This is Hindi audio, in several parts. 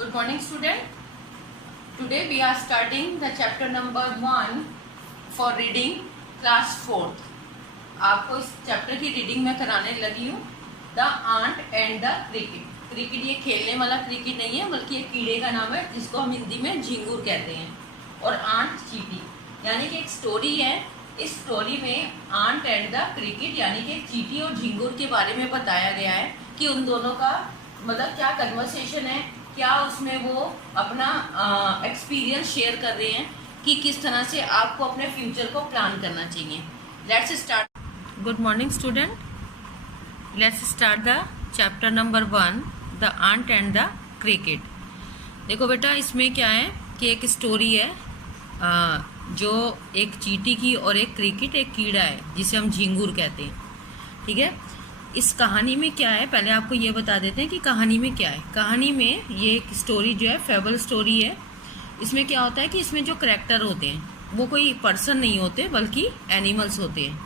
Good morning, student. Today we are starting the chapter number 1 for reading class 4th. आपको इस चैप्टर की रीडिंग में कराने लगी हूँ the ant and the cricket. Cricket ये खेलने वाला क्रिकेट नहीं है, बल्कि एक कीड़े का नाम है जिसको हम हिंदी में झिंगुर कहते हैं. और आंट चीटी यानी कि एक स्टोरी है. इस स्टोरी में आंट एंड द क्रिकेट यानी कि चीटी और झिंगुर के बारे में बताया गया है कि उन दोनों का मतलब क्या कन्वर्सेशन है, क्या उसमें वो अपना एक्सपीरियंस शेयर कर रहे हैं कि किस तरह से आपको अपने फ्यूचर को प्लान करना चाहिए. Let's start. Good morning student. Let's start the chapter number 1 the ant and the cricket. देखो बेटा, इसमें क्या है कि एक स्टोरी है जो एक चींटी की और एक क्रिकेट एक कीड़ा है जिसे हम झिंगुर कहते हैं. ठीक है. इस कहानी में क्या है, पहले आपको ये बता देते हैं कि कहानी में क्या है. कहानी में ये एक स्टोरी जो है फेबल स्टोरी है. इसमें क्या होता है कि इसमें जो करैक्टर होते हैं वो कोई पर्सन नहीं होते बल्कि एनिमल्स होते हैं.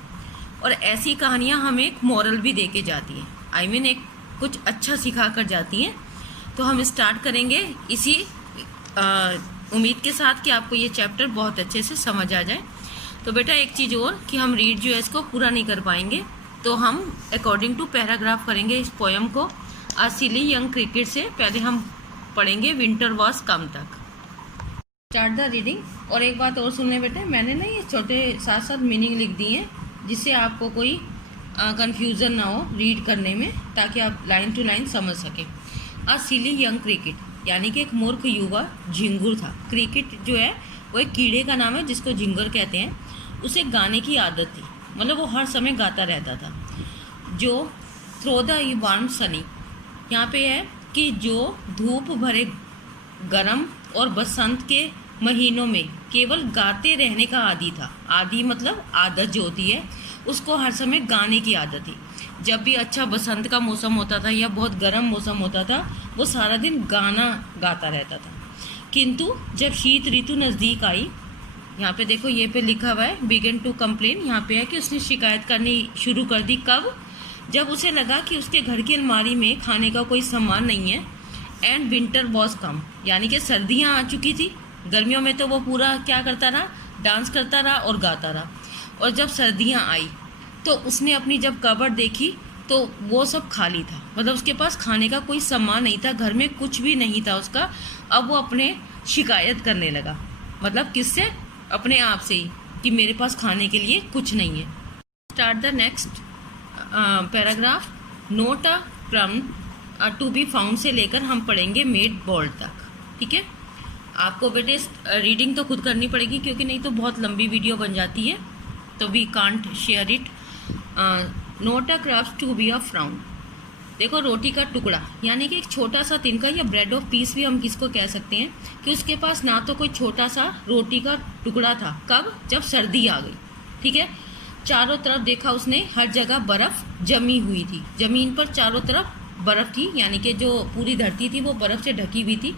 और ऐसी कहानियाँ हमें एक मॉरल भी दे के जाती हैं. आई मीन एक कुछ अच्छा सिखा कर जाती हैं. तो हम स्टार्ट करेंगे इसी उम्मीद के साथ कि आपको ये चैप्टर बहुत अच्छे से समझ आ जाए. तो बेटा एक चीज़ और कि हम रीड जो है इसको पूरा नहीं कर पाएंगे, तो हम अकॉर्डिंग टू पैराग्राफ करेंगे इस पोएम को. अ सिली यंग क्रिकेट से पहले हम पढ़ेंगे विंटर वॉज कम तक. Start the reading. और एक बात और सुनने बेटे, मैंने ना ये छोटे साथ साथ मीनिंग लिख दिए हैं जिससे आपको कोई कंफ्यूजन ना हो रीड करने में, ताकि आप लाइन टू लाइन समझ सकें. अ सिली यंग क्रिकेट यानी कि एक मूर्ख युवा झिंगुर था. क्रिकेट जो है वो एक कीड़े का नाम है जिसको झिंगुर कहते हैं. उसे गाने की आदत थी, मतलब वो हर समय गाता रहता था. जो थ्रो द वार्म सनी यहाँ पे है कि जो धूप भरे गर्म और बसंत के महीनों में केवल गाते रहने का आदी था. आदी मतलब आदत जो होती है, उसको हर समय गाने की आदत थी. जब भी अच्छा बसंत का मौसम होता था या बहुत गर्म मौसम होता था, वो सारा दिन गाना गाता रहता था. किंतु जब शीत ऋतु नज़दीक आई, यहाँ पे देखो ये पे लिखा हुआ है बिगन टू कंप्लेन. यहाँ पे है कि उसने शिकायत करनी शुरू कर दी. कब? जब उसे लगा कि उसके घर की अलमारी में खाने का कोई सामान नहीं है. एंड विंटर वॉज कम यानी कि सर्दियाँ आ चुकी थी. गर्मियों में तो वो पूरा क्या करता रहा, डांस करता रहा और गाता रहा. और जब सर्दियाँ आई तो उसने अपनी जब कबर्ड देखी तो वो सब खाली था. मतलब उसके पास खाने का कोई सामान नहीं था, घर में कुछ भी नहीं था उसका. अब वो अपने शिकायत करने लगा, मतलब किससे? अपने आप से ही, कि मेरे पास खाने के लिए कुछ नहीं है. Start the next paragraph. Note a crumb to be found से लेकर हम पढ़ेंगे मेड बोल्ड तक. ठीक है. आपको बेटे रीडिंग तो खुद करनी पड़ेगी क्योंकि नहीं तो बहुत लंबी वीडियो बन जाती है, तो we can't share it. Not a crust to be a found. देखो रोटी का टुकड़ा यानी कि एक छोटा सा तिनका या ब्रेड ऑफ पीस भी हम किसको कह सकते हैं, कि उसके पास ना तो कोई छोटा सा रोटी का टुकड़ा था. कब? जब सर्दी आ गई. ठीक है. चारों तरफ देखा उसने, हर जगह बर्फ जमी हुई थी. जमीन पर चारों तरफ बर्फ थी, यानी कि जो पूरी धरती थी वो बर्फ से ढकी हुई थी.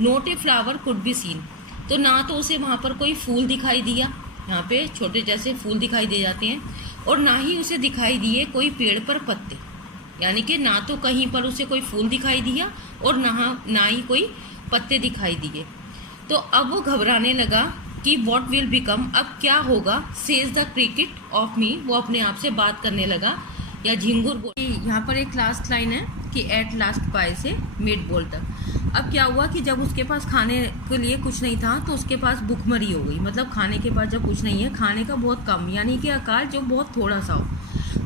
Note a flower could be seen. तो ना तो उसे वहाँ पर कोई फूल दिखाई दिया, यहाँ पे छोटे जैसे फूल दिखाई दे जाते हैं, और ना ही उसे दिखाई दिए कोई पेड़ पर पत्ते. यानी कि ना तो कहीं पर उसे कोई फूल दिखाई दिया और ना ही कोई पत्ते दिखाई दिए. तो अब वो घबराने लगा कि व्हाट विल बिकम, अब क्या होगा. Says the cricket of me, वो अपने आप से बात करने लगा या झिंगुर बोल. यहाँ पर एक लास्ट लाइन है कि एट लास्ट बाय से मेड बोल तक. अब क्या हुआ कि जब उसके पास खाने के लिए कुछ नहीं था तो उसके पास भूखमरी हो गई. मतलब खाने के पास जब कुछ नहीं है, खाने का बहुत कम यानी कि आकार जो बहुत थोड़ा सा हो,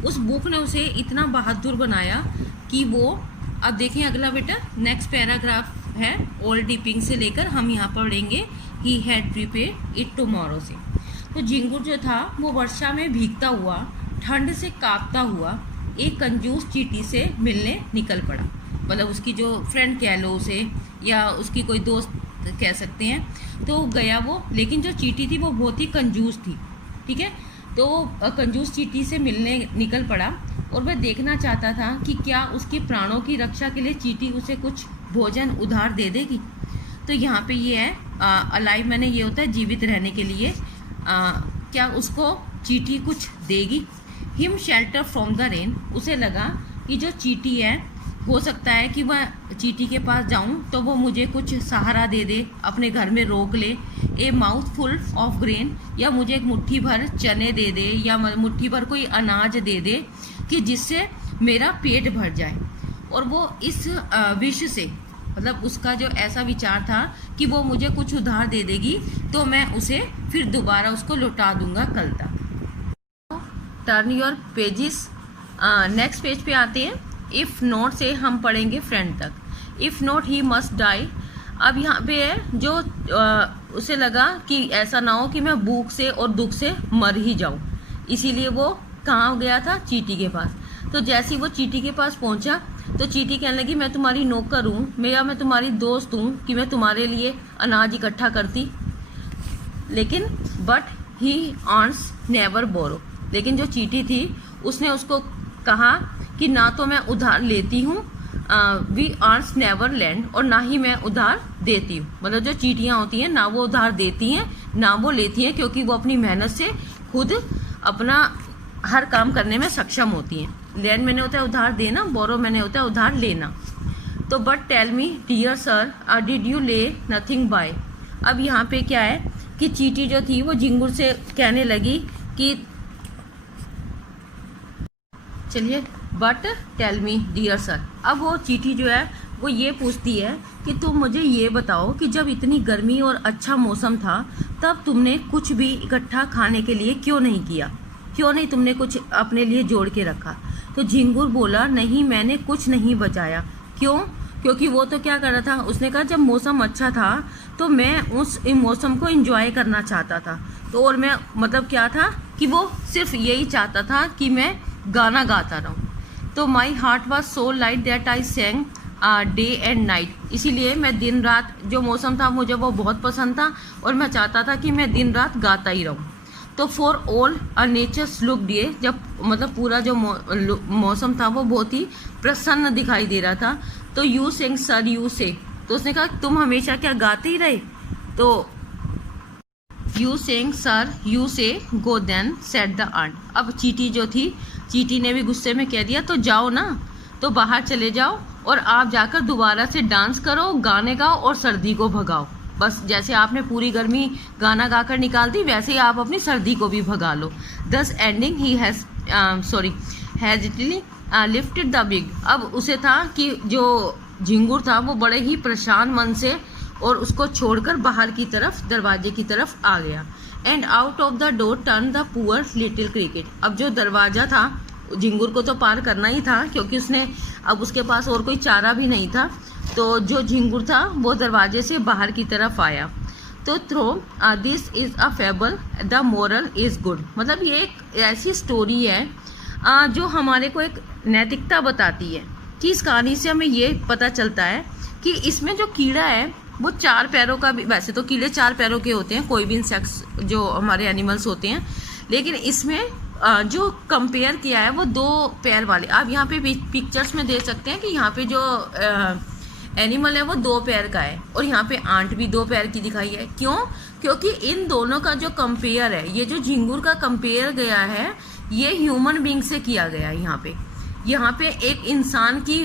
उस भूख ने उसे इतना बहादुर बनाया कि वो, अब देखें अगला बेटा नेक्स्ट पैराग्राफ है ओल्ड डिपिंग से लेकर हम यहाँ पढ़ेंगे he had prepared it tomorrow से. तो झिंगुर जो था वो वर्षा में भीगता हुआ, ठंड से कांपता हुआ एक कंजूस चींटी से मिलने निकल पड़ा. मतलब उसकी जो फ्रेंड कह लो उसे, या उसकी कोई दोस्त कह सकते हैं. तो गया वो, लेकिन जो चींटी थी वो बहुत ही कंजूस थी. ठीक है. तो कंजूस चींटी से मिलने निकल पड़ा और वह देखना चाहता था कि क्या उसके प्राणों की रक्षा के लिए चींटी उसे कुछ भोजन उधार दे देगी. तो यहाँ पे ये है अलाइव, मैंने ये होता है जीवित रहने के लिए. क्या उसको चींटी कुछ देगी. Him shelter from the rain. उसे लगा कि जो चींटी है हो सकता है कि मैं चींटी के पास जाऊं तो वो मुझे कुछ सहारा दे दे, अपने घर में रोक ले, ए माउथ फुल ऑफ ग्रेन, या मुझे एक मुट्ठी भर चने दे दे, या मुट्ठी भर कोई अनाज दे दे कि जिससे मेरा पेट भर जाए। और वो इस विश से, मतलब उसका जो ऐसा विचार था कि वो मुझे कुछ उधार दे देगी तो मैं उसे फिर दोबारा उसको लौटा दूंगा कल तक। Turn your pages, next page पे आते हैं। इफ़ नॉट से हम पढ़ेंगे फ्रेंड तक। If not he must die. अब यहाँ पे है जो उसे लगा कि ऐसा ना हो कि मैं भूख से और दुख से मर ही जाऊँ, इसीलिए वो कहाँ गया था, चींटी के पास। तो जैसे ही वो चींटी के पास पहुँचा तो चींटी कहने लगी मैं तुम्हारी नौकर हूँ, मैं तुम्हारी दोस्त हूँ कि मैं तुम्हारे लिए अनाज इकट्ठा करती, लेकिन बट ही अर्न्स नेवर बोरो। लेकिन जो चींटी थी उसने उसको कहा कि ना तो मैं उधार लेती हूँ, वी अर्न्स नेवर लैंड, और ना ही मैं उधार देती हूँ। मतलब जो चींटियाँ होती हैं ना वो उधार देती हैं ना वो लेती हैं, क्योंकि वो अपनी मेहनत से खुद अपना हर काम करने में सक्षम होती हैं। लैंड मैंने होता है उधार देना, बोरो मैंने होता है उधार लेना। तो but tell me dear sir, did you lay nothing by. अब यहाँ पे क्या है कि चींटी जो थी वो झिंगुर से कहने लगी कि चलिए, but tell me dear sir. अब वो चींटी जो है वो ये पूछती है कि तुम मुझे ये बताओ कि जब इतनी गर्मी और अच्छा मौसम था तब तुमने कुछ भी इकट्ठा खाने के लिए क्यों नहीं किया, क्यों नहीं तुमने कुछ अपने लिए जोड़ के रखा। तो झिंगुर बोला नहीं, मैंने कुछ नहीं बचाया। क्यों? क्योंकि वो तो क्या कर रहा था, उसने कहा जब मौसम अच्छा था तो मैं उस मौसम को एंजॉय करना चाहता था। तो और मैं मतलब क्या था कि वो सिर्फ यही चाहता था कि मैं गाना गाता रहूं। तो my heart was so light that I sang day and night. इसीलिए मैं दिन रात, जो मौसम था मुझे वो बहुत पसंद था और मैं चाहता था कि मैं दिन रात गाता ही रहूं। तो for all a natures look day, जब मतलब पूरा जो मौसम था वो बहुत ही प्रसन्न दिखाई दे रहा था। तो यू सेंग सर यू से, तो उसने कहा तुम हमेशा क्या गाते ही रहे। तो you Seng sir you say go then said the ant. अब चींटी जो थी, चींटी ने भी गुस्से में कह दिया तो जाओ ना, तो बाहर चले जाओ और आप जाकर दोबारा से डांस करो, गाने गाओ और सर्दी को भगाओ। बस जैसे आपने पूरी गर्मी गाना गाकर निकाल दी वैसे ही आप अपनी सर्दी को भी भगा लो। This ending he has hastily lifted the big. अब उसे था कि जो झिंगुर था वो बड़े ही परेशान मन से और उसको छोड़कर बाहर की तरफ, दरवाजे की तरफ आ गया। And out of the door turn the poor little cricket. अब जो दरवाजा था झिंगुर को तो पार करना ही था, क्योंकि उसने अब उसके पास और कोई चारा भी नहीं था। तो जो झिंगुर था वो दरवाजे से बाहर की तरफ आया। तो though this is a fable, the moral is good. मतलब ये एक ऐसी स्टोरी है जो हमारे को एक नैतिकता बताती है कि इस कहानी से हमें ये पता चलता है कि इसमें जो कीड़ा है वो 4 पैरों का भी, वैसे तो कीड़े 4 पैरों के होते हैं कोई भी इंसेक्ट्स जो हमारे एनिमल्स होते हैं, लेकिन इसमें जो कंपेयर किया है वो 2 पैर वाले। आप यहाँ पे पिक्चर्स में देख सकते हैं कि यहाँ पे जो एनिमल है वो 2 पैर का है और यहाँ पे आंट भी 2 पैर की दिखाई है। क्यों? क्योंकि इन दोनों का जो कंपेयर है, ये जो झिंगुर का कंपेयर गया है ये ह्यूमन बीइंग से किया गया है। यहाँ पे एक इंसान की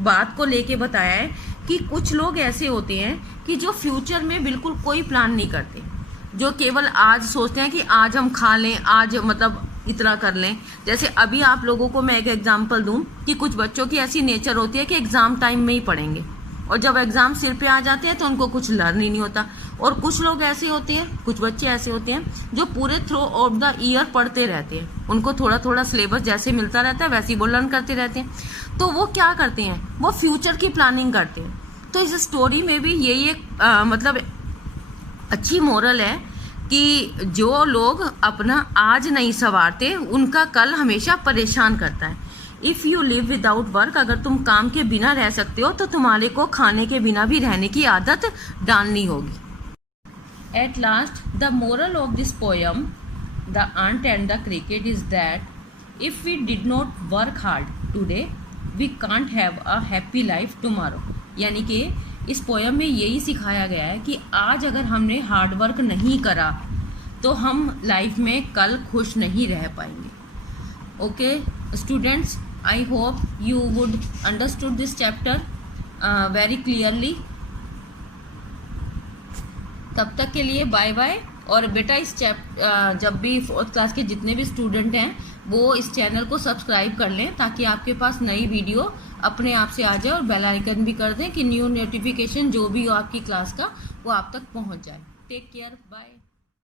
बात को लेके बताया है कि कुछ लोग ऐसे होते हैं कि जो फ्यूचर में बिल्कुल कोई प्लान नहीं करते, जो केवल आज सोचते हैं कि आज हम खा लें, आज मतलब इतना कर लें। जैसे अभी आप लोगों को मैं एक एग्जांपल दूं कि कुछ बच्चों की ऐसी नेचर होती है कि एग्जाम टाइम में ही पढ़ेंगे और जब एग्जाम सिर पे आ जाते हैं तो उनको कुछ लर्न ही नहीं होता। और कुछ लोग ऐसे होते हैं, कुछ बच्चे ऐसे होते हैं जो पूरे थ्रू ऑफ द ईयर पढ़ते रहते हैं, उनको थोड़ा थोड़ा सिलेबस जैसे मिलता रहता है वैसे ही वो लर्न करते रहते हैं। तो वो क्या करते हैं, वो फ्यूचर की प्लानिंग करते हैं। तो इस स्टोरी में भी यही एक मतलब अच्छी मोरल है कि जो लोग अपना आज नहीं संवारते उनका कल हमेशा परेशान करता है। If you live without work, अगर तुम काम के बिना रह सकते हो तो तुम्हारे को खाने के बिना भी रहने की आदत डालनी होगी। At last the moral of this poem the ant and the cricket is that if we did not work hard today we can't have a happy life tomorrow. यानी कि इस पोयम में यही सिखाया गया है कि आज अगर हमने हार्ड वर्क नहीं करा तो हम लाइफ में कल खुश नहीं रह पाएंगे। Okay students, I hope you would understood this chapter very clearly. तब तक के लिए बाय बाय। और बेटा इस जब भी 4th क्लास के जितने भी स्टूडेंट हैं वो इस चैनल को सब्सक्राइब कर लें ताकि आपके पास नई वीडियो अपने आप से आ जाए, और बेल आइकन भी कर दें कि न्यू नोटिफिकेशन जो भी हो आपकी क्लास का वो आप तक पहुंच जाए। Take care, bye.